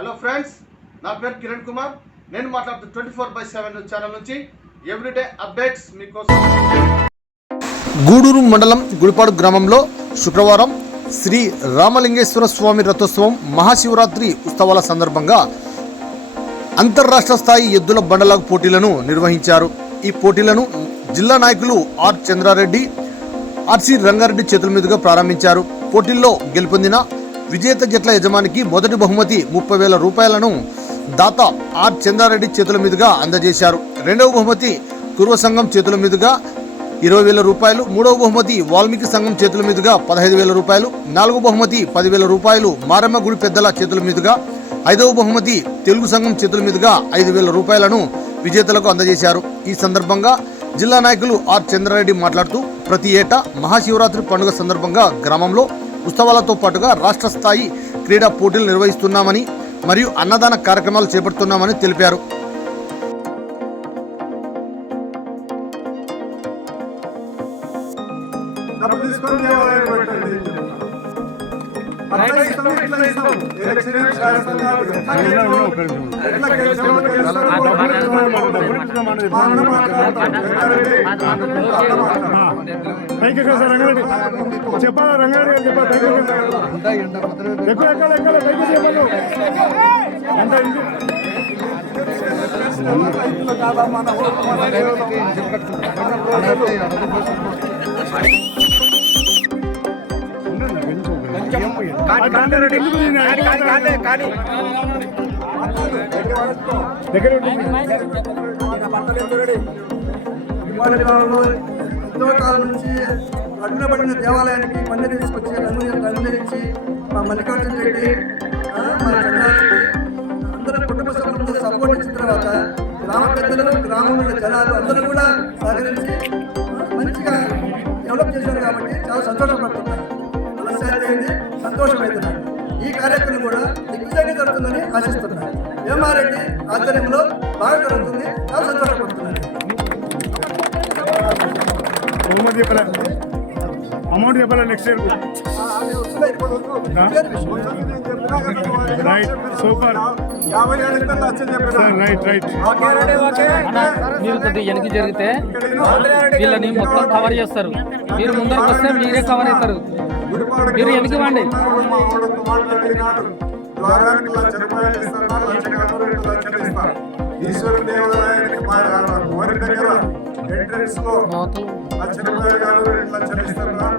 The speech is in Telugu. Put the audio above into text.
హలో ఫ్రెండ్స్ నా పేరు కిరణ్ కుమార్. నేను మాట్లాడుతూ twenty four by seven channel నుంచి ఎవ్రీడే అప్డేట్స్ మీకోసం. గూడూరు మండలం గుడిపాడు గ్రామంలో శుక్రవారం శ్రీ రామలింగేశ్వర స్వామి రథోత్సవం మహాశివరాత్రి ఉత్సవాల సందర్భంగా అంతర్రాష్ట్ర స్థాయి ఎద్దుల బండలాగు పోటీలను నిర్వహించారు. ఈ పోటీలను జిల్లా నాయకులు ఆర్ చంద్రారెడ్డి ఆర్సి రంగారెడ్డి చేతుల మీదుగా ప్రారంభించారు. పోటీల్లో గెలుపొందిన విజేత జట్ల యజమానికి మొదటి బహుమతి ముప్పై వేల రూపాయలను దాత ఆర్ చంద్రారెడ్డి చేతుల మీదుగా అందజేశారు. రెండవ బహుమతి కుర్వ సంఘం చేతుల మీదుగా ఇరవై వేల రూపాయలు మూడవ బహుమతి వాల్మీకి సంఘం చేతుల మీదుగా పదహైదు వేల రూపాయలు నాలుగో బహుమతి పదివేల రూపాయలు మారమ్మ గుడి పెద్దల చేతుల మీదుగా ఐదవ బహుమతి తెలుగు సంఘం చేతుల మీదుగా ఐదు వేల రూపాయలను విజేతలకు అందజేశారు. ఈ సందర్భంగా జిల్లా నాయకులు ఆర్ చంద్రారెడ్డి మాట్లాడుతూ ప్రతి ఏటా మహాశివరాత్రి పండుగ సందర్భంగా గ్రామంలో ఉత్సవాలతో పాటుగా రాష్ట్ర స్థాయి క్రీడా పోటీలు నిర్వహిస్తున్నామని మరియు అన్నదాన కార్యక్రమాలు చేపడుతున్నామని తెలిపారు. ఎట్లా పైకి ఎక్కడ సార్ రంగారెడ్డి. చెప్పాలా? రంగారెడ్డి గారు చెప్పాలి? పైకి ఎక్కడ ఎక్కువ ఎక్కడ? ఎక్కడ పైకి చెప్పాలి ఎంత? దగ్గర. ఎంతో కాలం నుంచి అడ్డబడిన దేవాలయానికి మంది తీసుకొచ్చి రంగు రంగురించి మా మల్లికార్జున రెడ్డి మా చంద్రారెడ్డి అందరూ కుటుంబ సభ్యులందరూ సపోర్ట్ ఇచ్చిన తర్వాత గ్రామ పెద్దలు గ్రామంలో జనాలు అందరూ కూడా సహకరించి మంచిగా డెవలప్ చేశారు కాబట్టి చాలా సంతోషపడుతున్నారు మనశ్శాంతి అయింది సంతోషమవుతున్నారు ఈ కార్యక్రమం కూడా దిగ్విజయంగా జరుగుతుందని ఆశిస్తున్నాను. వేమారెడ్డి ఆధ్వర్యంలో బాగా జరుగుతుంది. చాలా బహుమతి చెప్పలే. అమౌంట్ చెప్పలే next year right super. Right right. మీరు కొద్దిగా వెనక్కి జరిగితే వీళ్ళని మొత్తం కవర్ చేస్తారు. మీరు ముందరకు వస్తే మీరే కవర్ అవుతారు. మీరు వెనక్కి ఇవ్వండి. ఈశ్వర దేవాలయానికి ఎంట్రన్స్లో లక్ష రూపాయలు కాదు రెండు లక్షలు ఇస్తాను